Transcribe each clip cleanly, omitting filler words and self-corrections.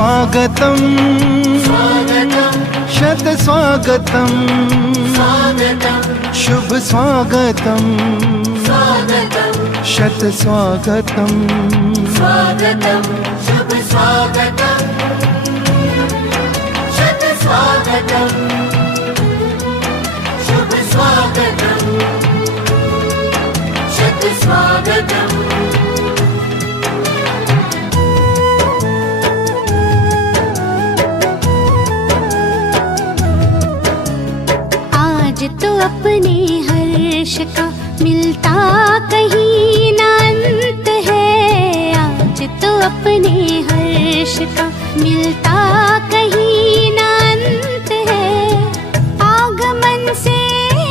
स्वागतम शत स्वागतम शुभ स्वागतम शत स्वागतम शुभ स्वागतम शत स्वागतम शुभ स्वागतम शत स्वागतम। आज तो अपने हर्ष का मिलता कहीं ना अंत है। आज तो अपने हर्ष का मिलता कहीं ना अंत है। आगमन से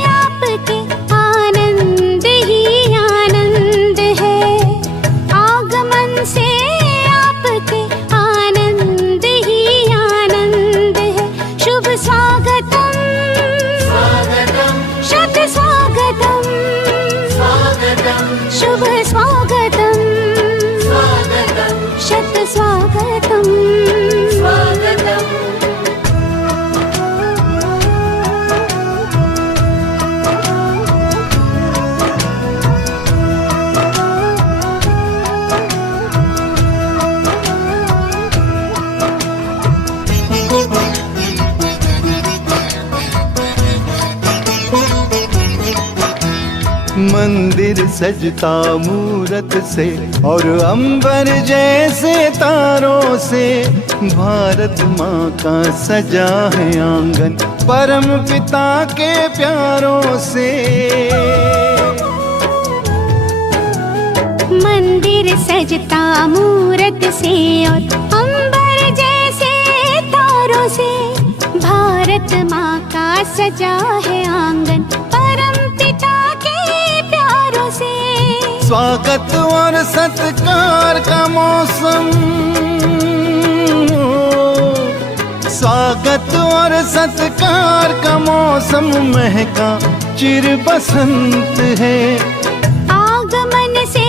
आपके आनंद ही आनंद है। आगमन से आपके आनंद ही आनंद है। शुभ स्वागतम शत स्वागतम शुभ स्वागतम शत स्वागतम। मंदिर सजता मूरत से और अंबर जैसे तारों से। भारत माँ का सजा है आंगन परम पिता के प्यारों से। मंदिर सजता मूरत से और अंबर जैसे तारों से। भारत माँ का सजा है आंगन परम पिता के प्यारों से। स्वागत और सत्कार का मौसम। स्वागत और सत्कार का मौसम महका चिर बसंत है। आगमन से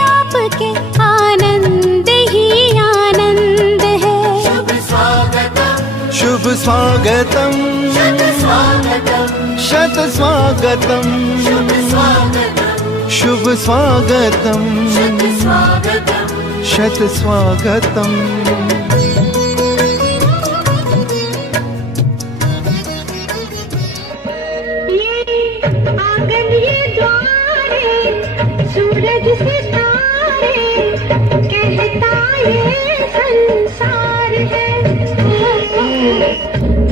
आपके आनंद ही आनंद है। शुभ स्वागतम शुभ स्वागतम शत स्वागतम शुभ स्वागतम शत स्वागतम। आंगन ये द्वारे सूरज सितारे कहता ये संसार है।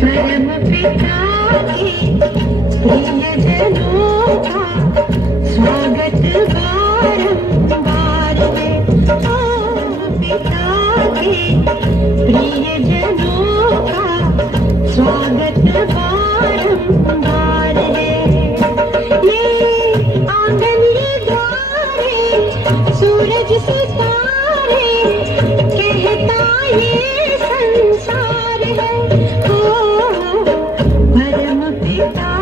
परम पिता के प्रियजनों का स्वागत बारंबार है। पिता के प्रियजनों का स्वागत बारंबार है। ये आंगन ये द्वारे सूरज सितारे कहता ये संसार है। परम पिता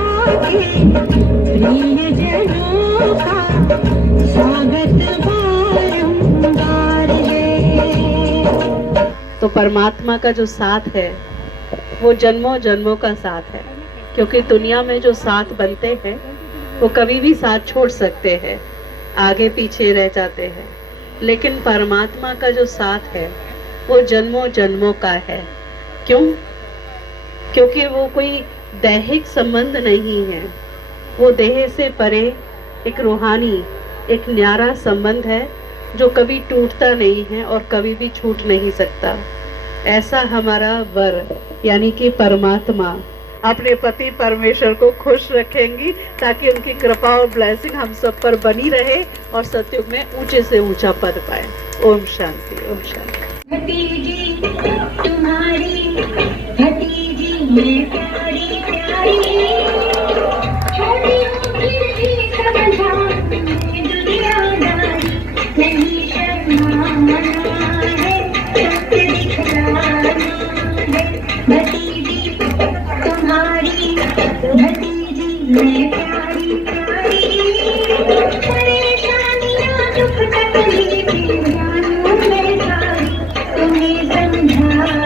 के प्रियजनों का स्वागत बारंबार है। तो परमात्मा का जो साथ है वो जन्मों जन्मों का साथ है। क्योंकि दुनिया में जो साथ बनते हैं वो कभी भी साथ छोड़ सकते हैं, आगे पीछे रह जाते हैं। लेकिन परमात्मा का जो साथ है वो जन्मों जन्मों का है। क्यों? क्योंकि वो कोई दैहिक संबंध नहीं है। वो देह से परे एक रूहानी, एक न्यारा संबंध है जो कभी टूटता नहीं है और कभी भी छूट नहीं सकता। ऐसा हमारा वर यानी कि परमात्मा अपने पति परमेश्वर को खुश रखेंगी ताकि उनकी कृपा और ब्लेसिंग हम सब पर बनी रहे और सतयुग में ऊंचे से ऊंचा पद पाए। ओम शांति ओम शांति। भतीजी तुम्हारी भतीजी ये प्यारी प्यारी छोटियों की समझा दुनियादारी नहीं शर्माना है सत्य दिखलाना है। भतीजी तुम्हारी भतीजी ये प्यारी प्यारी परेशानियां दुख तकलीफें जानू मैं सारी तुम्हें समझा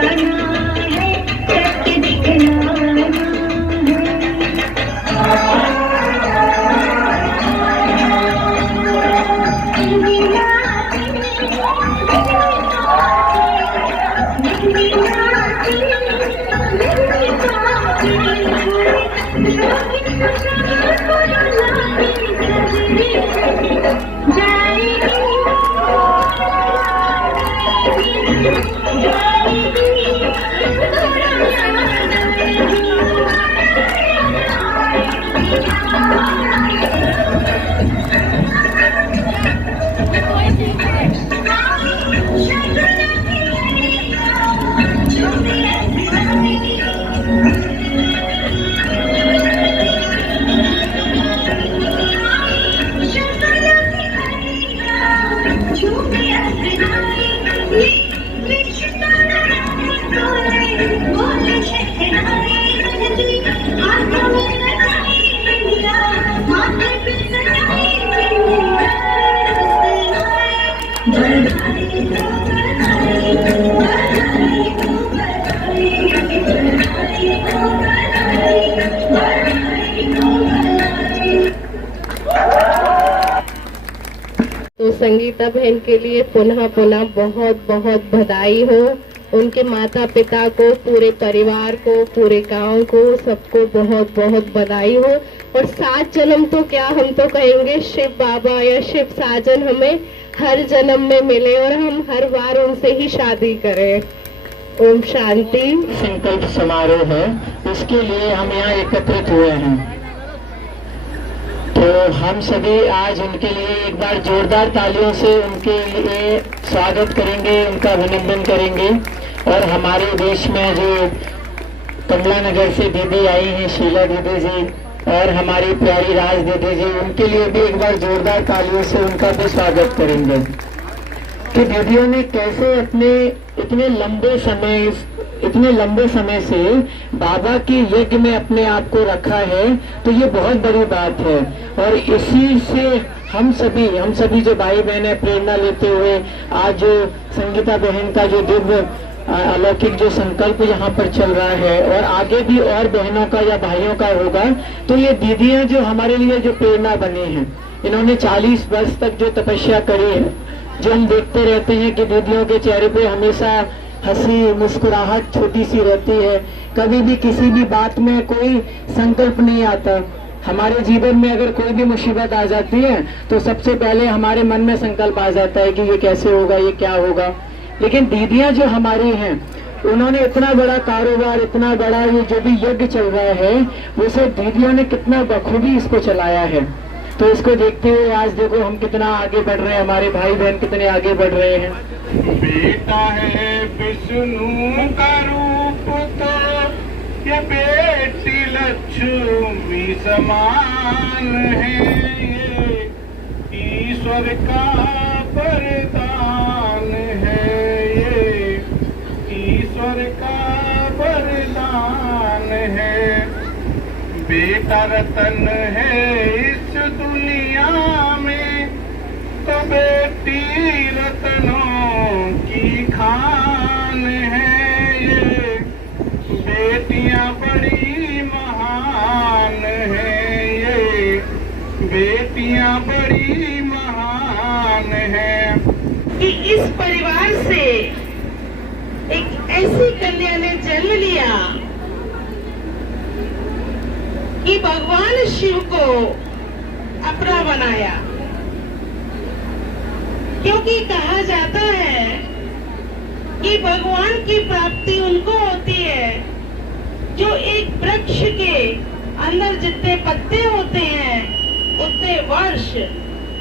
तो संगीता बहन के लिए पुनः पुनः बहुत बहुत बधाई हो। उनके माता पिता को, पूरे परिवार को, पूरे गांव को, सबको बहुत बहुत बधाई हो। और 7 जन्म तो क्या, हम तो कहेंगे शिव बाबा या शिव साजन हमें हर जन्म में मिले और हम हर बार उनसे ही शादी करें। ओम शांति। संकल्प समारोह है, उसके लिए हम यहाँ एकत्रित हुए हैं। तो हम सभी आज उनके लिए एक बार जोरदार तालियों से उनके लिए स्वागत करेंगे, उनका अभिनंदन करेंगे। और हमारे देश में जो कमला नगर से दीदी आई हैं, शीला दीदी जी, और हमारी प्यारी राज दीदी जी, उनके लिए भी एक बार जोरदार तालियों से उनका भी स्वागत करेंगे कि दीदियों ने कैसे अपने इतने लंबे समय से बाबा के यज्ञ में अपने आप को रखा है। तो ये बहुत बड़ी बात है। और इसी से हम सभी जो भाई बहन है, प्रेरणा लेते हुए आज जो संगीता बहन का जो दिव्य अलौकिक जो संकल्प यहाँ पर चल रहा है, और आगे भी और बहनों का या भाइयों का होगा। तो ये दीदियां जो हमारे लिए जो प्रेरणा बनी हैं, इन्होंने 40 वर्ष तक जो तपस्या करी है, जो हम देखते रहते हैं कि दीदियों के चेहरे पे हमेशा हंसी मुस्कुराहट छोटी सी रहती है। कभी भी किसी भी बात में कोई संकल्प नहीं आता। हमारे जीवन में अगर कोई भी मुसीबत आ जाती है तो सबसे पहले हमारे मन में संकल्प आ जाता है कि ये कैसे होगा, ये क्या होगा। लेकिन दीदियां जो हमारी हैं, उन्होंने इतना बड़ा कारोबार, इतना बड़ा ये जो भी यज्ञ चल रहा है, वो सब दीदियों ने कितना बखूबी इसको चलाया है। तो इसको देखते हुए आज देखो हम कितना आगे बढ़ रहे हैं, हमारे भाई बहन कितने आगे बढ़ रहे हैं। बेटा है विष्णु का रूप तो ये बेटी लक्ष्मी समान है, ये ईश्वर का वरदान है, ये ईश्वर का वरदान है। बेटा रतन है इस दुनिया में, तो बेटी रतनों की खान है, ये बेटियां बड़ी महान है, ये बेटियां बड़ी महान है। कि इस परिवार से एक ऐसी कन्या ने जन्म लिया कि भगवान शिव को अपना बनाया। क्योंकि कहा जाता है कि भगवान की प्राप्ति उनको होती है जो एक वृक्ष के अंदर जितने पत्ते होते हैं उतने वर्ष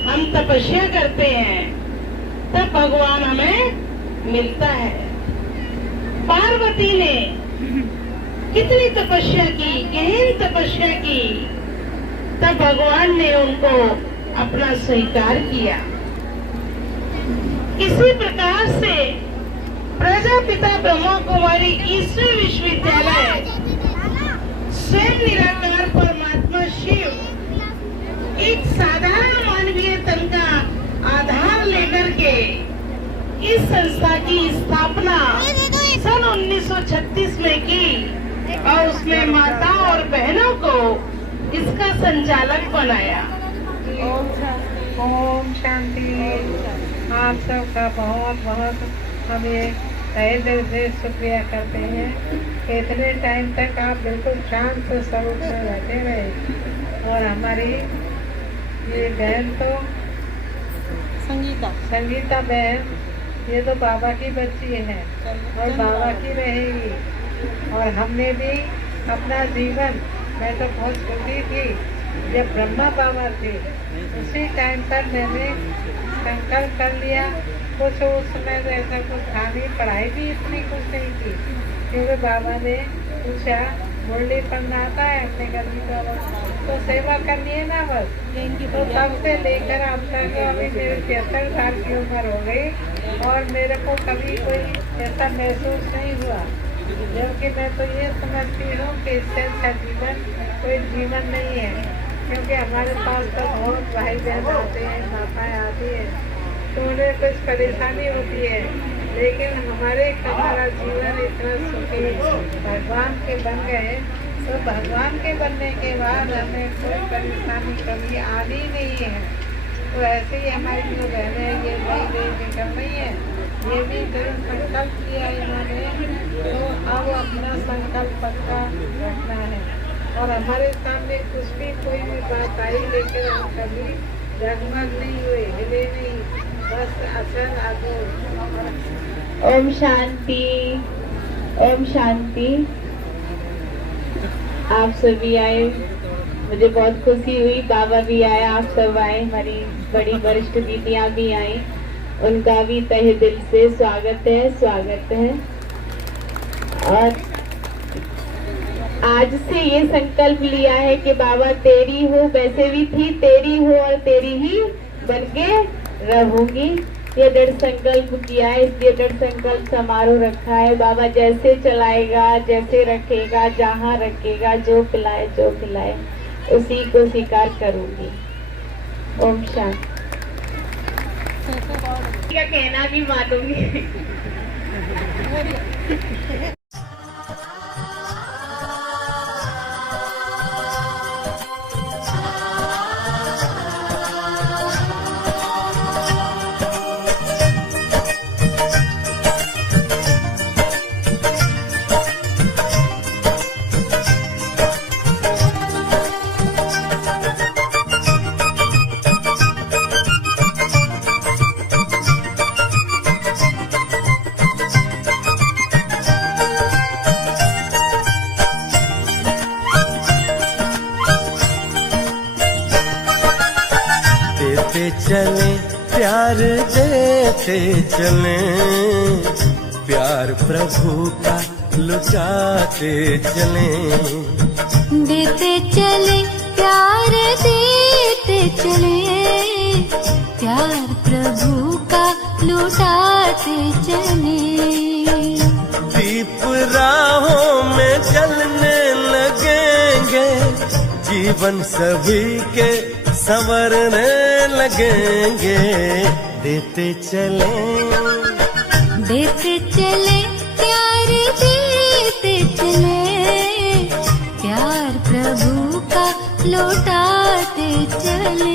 हम तपस्या करते हैं, तब भगवान हमें मिलता है। पार्वती ने कितनी तपस्या की, गहन तपस्या की, तब भगवान ने उनको अपना स्वीकार किया। इसी प्रकार से प्रजापिता ब्रह्मा कुमारी ईश्वर विश्वविद्यालय स्वयं निराकार परमात्मा शिव एक साधारण मानवीय तन का आधार लेकर के इस संस्था की स्थापना सन 1936 में की और उसमें माता और बहनों को इसका संचालक बनाया। ओम शांति। आप सबका बहुत बहुत हमें तहे दिल से शुक्रिया करते हैं कि इतने टाइम तक आप बिल्कुल शांत स्वरूप में बैठे रहे। और हमारी ये बहन तो संगीता बहन, ये तो बाबा की बच्ची है और बाबा की रहेगी। और हमने भी अपना जीवन, मैं तो बहुत छोटी थी जब ब्रह्मा बाबा थे, उसी टाइम पर मैंने संकल्प कर लिया। कुछ उस समय तो ऐसा कुछ था नहीं, पढ़ाई भी इतनी कुछ नहीं थी, क्योंकि बाबा ने पूछा मुरली पढ़ना आता है, अपने गली का तो सेवा करनी है ना बस। तो तब से लेकर अब तक अभी मेरे 73 साल की उम्र हो गई और मेरे को कभी कोई ऐसा महसूस नहीं हुआ। जबकि मैं तो ये समझती हूँ कि इससे अच्छा जीवन कोई जीवन नहीं है, क्योंकि हमारे पास तो बहुत भाई बहन आते हैं, माताएं आती हैं, तो उन्हें कुछ परेशानी होती है, लेकिन हमारा जीवन इतना सुखी भगवान के बन गए, तो भगवान के बनने के बाद हमें कोई परेशानी कभी आनी नहीं है। तो ऐसे ही हमारी जो बहनें ये नई नई निकल रही है, ये भी दृढ़ संकल्प किया इन्होंने, तो अब अपना संकल्प पक्का रखना है। और हमारे सामने कुछ भी कोई भी बात आई, लेकिन हम कभी डगमग नहीं हुए, हिले नहीं, बस अचल आगो। ओम शांति, ओम शांति। आप सभी आए, मुझे बहुत खुशी हुई। बाबा भी आए, आप सब आए, हमारी बड़ी वरिष्ठ दीदियाँ भी आई, उनका भी तहे दिल से स्वागत है, स्वागत है। और आज से ये संकल्प लिया है कि बाबा तेरी हो, वैसे भी थी, तेरी हो और तेरी ही बनके रहूंगी। ये दृढ़ संकल्प किया है, इसलिए दृढ़ संकल्प समारोह रखा है। बाबा जैसे चलाएगा, जैसे रखेगा, जहाँ रखेगा, जो पिलाए उसी को स्वीकार करूंगी। ओम शांति। का कहना भी मानूंगी। चले प्यार देते चले, प्यार प्रभु का लुटाते चले। देते चले प्यार देते चले, प्यार प्रभु का लुटाते चले। दीप राहों में जलने लगेंगे, जीवन सभी के संवरने लगेंगे। देते चले प्यार देते चले, प्यार प्रभु का लौटाते चले।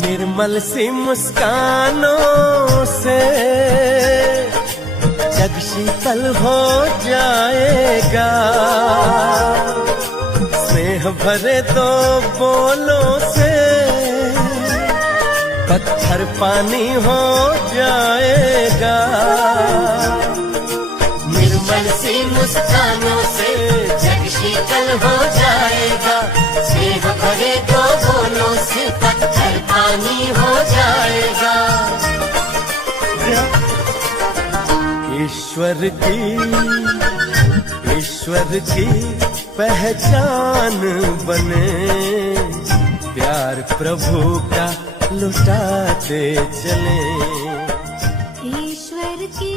निर्मल सी मुस्कानों से जग शीतल हो जाएगा, स्नेह भरे दो बोलों से पत्थर पानी हो जाएगा। निर्मल सी मुस्कानों से जग शीतल हो जाएगा, स्नेह भरे दो बोलों से पत्थर पानी हो जाएगा। ईश्वर की पहचान बने, प्यार प्रभु का लुटाते चले। ईश्वर की